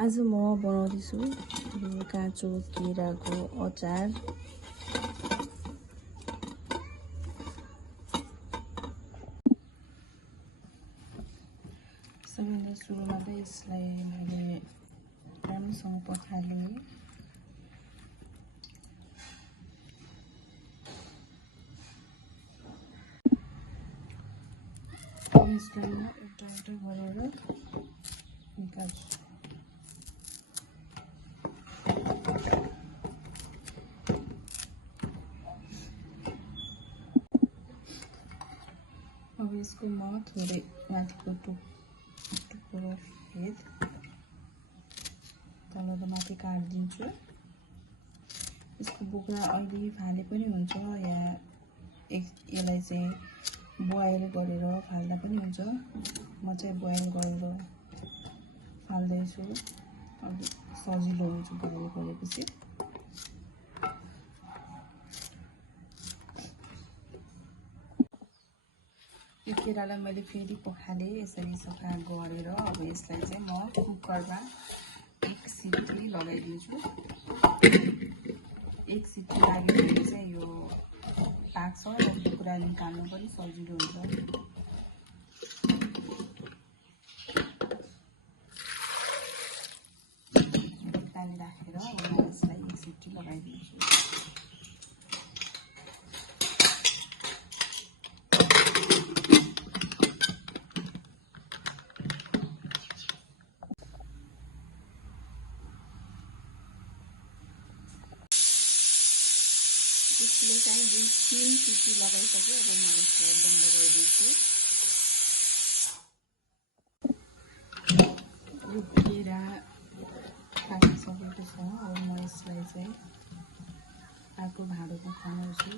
आज म बनाउँदैछु यो काँचो केराको अचार। सबैभन्दा सुरुमा चाहिँ यसलाई मैले राम्रोसँग पखालेँ। यसलाई म एउटा एउटा गरेर निकाल्छु। अब यसको म थोरै माथिको टुक्रो फेद तल र माथि काटिदिन्छु। यसको बोक्रा अलि फाले पनि हुन्छ या यसलाई चाहिँ बोइल गरेर फाल्दा पनि हुन्छ। म चाहिँ बोइल गरेर फाल्दैछु, अलि सजिलो हुन्छ बोइल गरेपछि। यो केरालाई मैले फेरि पखालेँ यसरी सफा गरेर। अब यसलाई चाहिँ म कुकरमा एक सिटी लगाइदिन्छु। एक सिटी लाग्यो भने चाहिँ यो पाक्छ र कुरा निकाल्नु पनि सजिलो हुन्छ। पानी राखेर यसलाई एक सिटी लगाइदिन्छु। यसले चाहिँ 2-3 सिटी लगाइसक्यो। अब म यसलाई बन्द गरिदिन्छु। यो केरा पाकिसकेको छ। अब म यसलाई चाहिँ अर्को भाँडोमा खनाउँछु।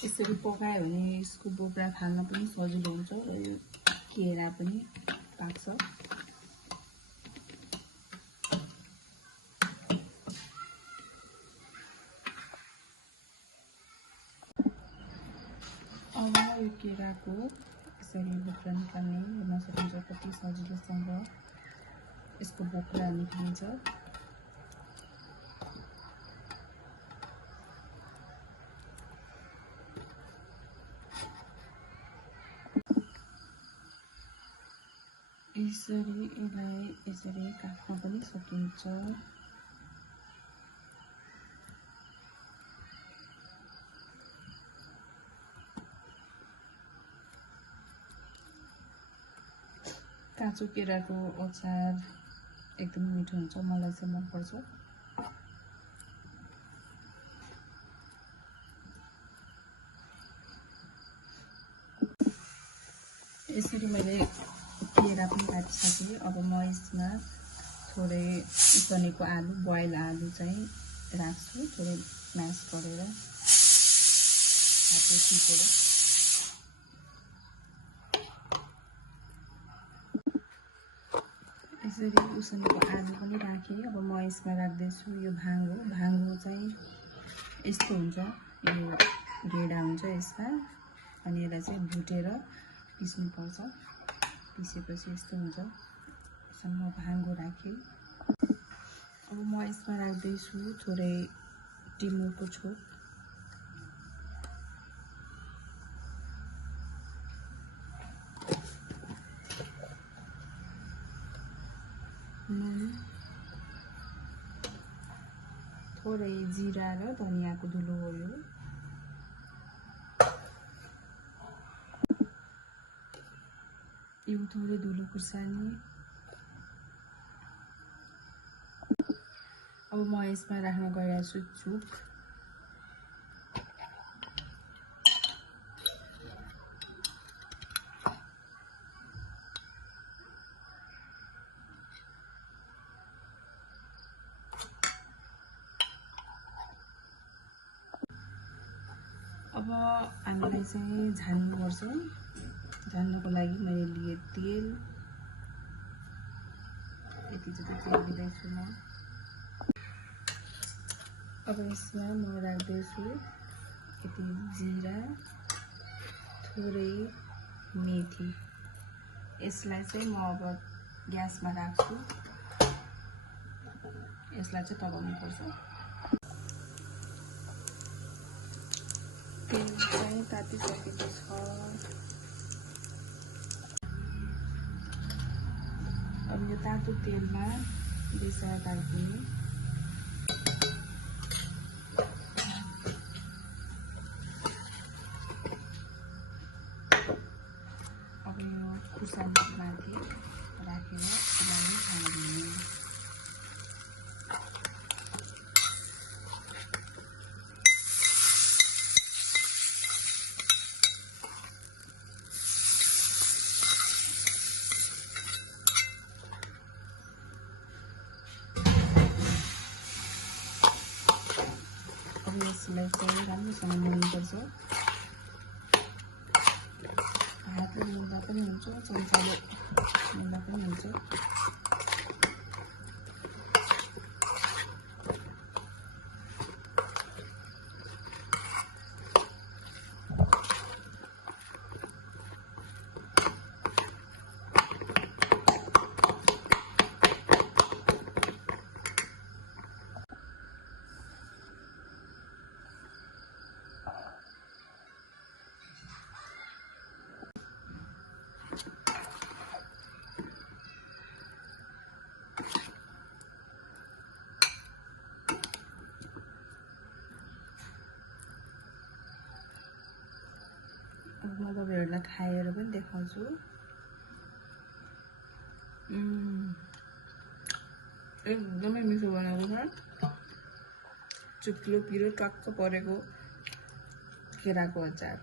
यसरी पकायो भने यसको बोक्रा फाल्न पनि सजिलो हुन्छ र यो केरा पनि पाक्छ। अब यो केराको यसरी बोक्रा निकाल्ने हेर्न सकिन्छ कति सजिलोसँग यसको बोक्रा निकालिन्छ। यसलाई यसरी काट्न पनि सकिन्छ। काँचो केराको अचार एकदम मिठो हुन्छ, मलाई चाहिँ मनपर्छ। यसरी मैले केरा पनि काटिसकेँ। अब म यसमा थोरै उसिनेको आलु, बोइल आलु चाहिँ राख्छु, थोरै म्यास गरेर हातले थिचेर। यसरी उसिनेको आलु पनि राखेँ। अब म यसमा राख्दैछु यो भाङ्गो चाहिँ यस्तो हुन्छ, यो गेडा हुन्छ यसमा, अनि यसलाई चाहिँ भुटेर पिस्नुपर्छ। पिसेपछि यस्तो हुन्छ। यसमा म भाङ्गो राखेँ। अब म यसमा राख्दैछु थोरै टिमुरको छोप, नुन, थोरै जिरा र धनियाँको धुलो हो यो थोरै धुलो खुर्सानी। अब म यसमा राख्न गइरहेको छु चुक। अब हामीलाई चाहिँ झान्नुपर्छ। झान्नको लागि मैले लिए तेल, यति जति तेल दिँदैछु म। अब यसमा म राख्दैछु यति जिरा, थोरै मेथी। यसलाई चाहिँ म अब ग्यासमा राख्छु। यसलाई चाहिँ तताउनुपर्छ। तेल चाहिँ तातिसकेको छ। अब यो तातो तेलमा बेसार दालचिनी, अब यो खुर्सानीमाथि राखेर यसलाई छानिदिनु। अब यसलाई चाहिँ राम्रोसँग मोल्नुपर्छ। हातले मोल्दा पनि हुन्छ, चम्चाले मोल्दा पनि हुन्छ। अब म तपाईँहरूलाई खाएर पनि देखाउँछु। एकदमै मिठो बनाएको छ। चुप्लो पिरो टक्क परेको केराको अचार।